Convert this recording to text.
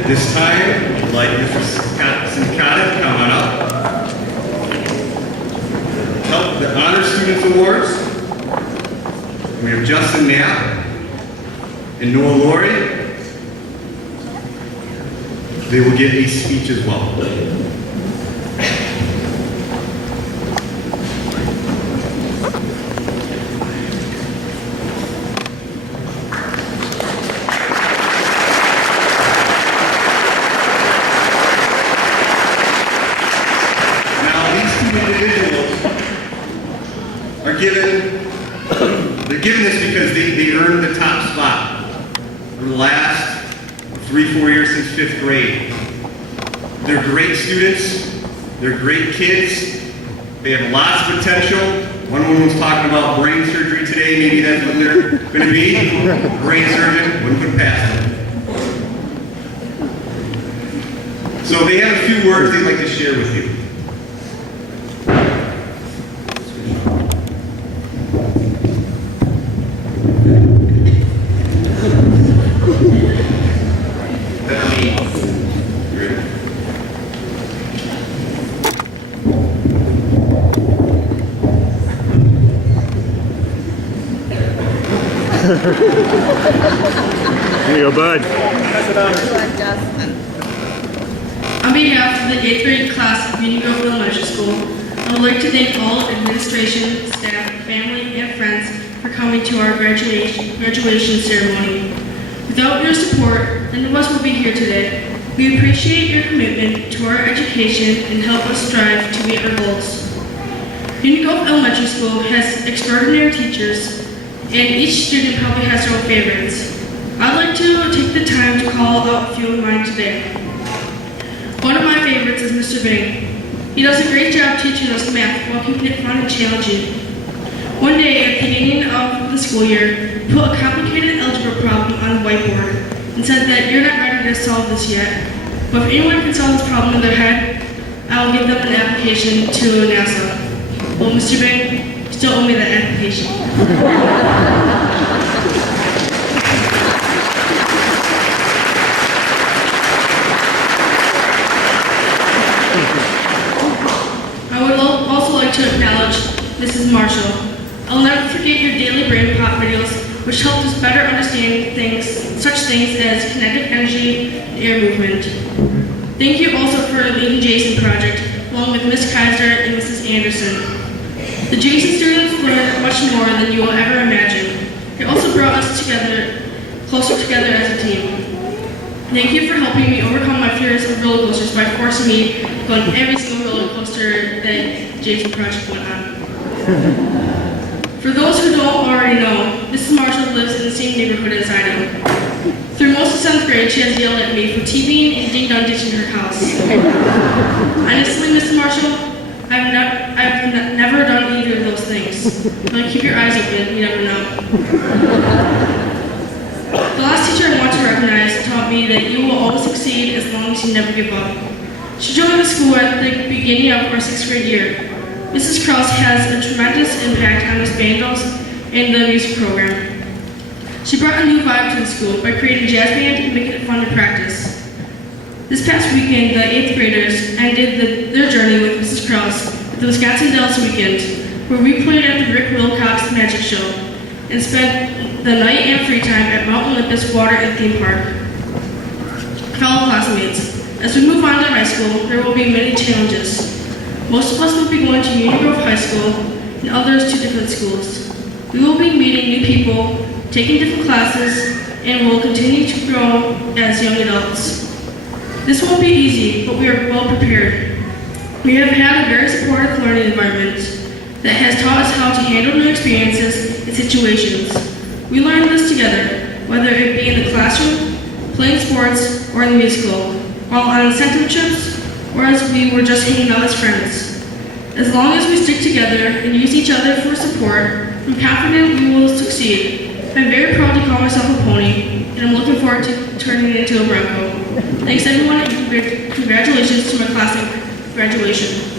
At this time, I'd like Mr. Sincata to come on up. Help the Honor Students Awards. We have Justin Knapp and Noah Laurie. They will give a speech as well. They're given this because they earned the top spot for the last 3-4 years since 5th grade. They're great students. They're great kids. They have lots of potential. One woman was talking about brain surgery today. Maybe that's what they're going to be. Brain surgeon. Wouldn't put past them. So they have a few words they'd like to share with you. There you go, bud. On behalf of the 8th grade class of Union Grove Elementary School, I would like to thank all administration, staff, family, and friends for coming to our graduation ceremony. Without your support, none of us would be here today. We appreciate your commitment to our education and help us strive to meet our goals. Union Grove Elementary School has extraordinary teachers, and each student probably has their own favorites. I'd like to take the time to call out a few of mine today. One of my favorites is Mr. Bing. He does a great job teaching us math while keeping it fun and challenging. One day at the beginning of the school year, he put a complicated algebra problem on a whiteboard and said that you're not ready to solve this yet, but if anyone can solve this problem in their head, I'll give them an application to NASA. Well, Mr. Bing, you still owe me that application. I would also like to acknowledge Mrs. Marshall. I'll never forget your daily brain pop videos, which helped us better understand such things as kinetic energy and air movement. Thank you also for leading Jason Project, along with Ms. Kaiser and Mrs. Anderson. The Jason students learned much more than you will ever imagine. It also brought us closer together as a team. Thank you for helping me overcome my fears of roller coasters by forcing me to go on every single roller coaster that Jason Project went on. For those who don't already know, Mrs. Marshall lives in the same neighborhood as I do. Through most of 7th grade, she has yelled at me for TVing and ding-dong ditching her house. Honestly, Mrs. Marshall, I've never done either of those things. But keep your eyes open, you never know. The last teacher I want to recognize taught me that you will always succeed as long as you never give up. She joined the school at the beginning of our 6th grade year. Mrs. Krause has a tremendous impact on Miss Bandels and the music program. She brought a new vibe to the school by creating jazz band and making it fun to practice. This past weekend, the 8th graders ended their journey with Mrs. Krause at the Wisconsin Dells weekend, where we played at the Rick Wilcox Magic Show and spent the night and free time at Mount Olympus Water and Theme Park. Fellow classmates, as we move on to high school, there will be many challenges. Most of us will be going to Union Grove High School and others to different schools. We will be meeting new people, taking different classes, and will continue to grow as young adults. This won't be easy, but we are well prepared. We have had a very supportive learning environment that has taught us how to handle new experiences and situations. We learn this together, whether it be in the classroom, playing sports, or in the musical, while on incentive trips, or as we were just hanging out as friends. As long as we stick together and use each other for support, I'm confident we will succeed. I'm very proud to call myself a pony, and I'm looking forward to turning it into a Bronco. Thanks everyone, and congratulations to my class on graduation.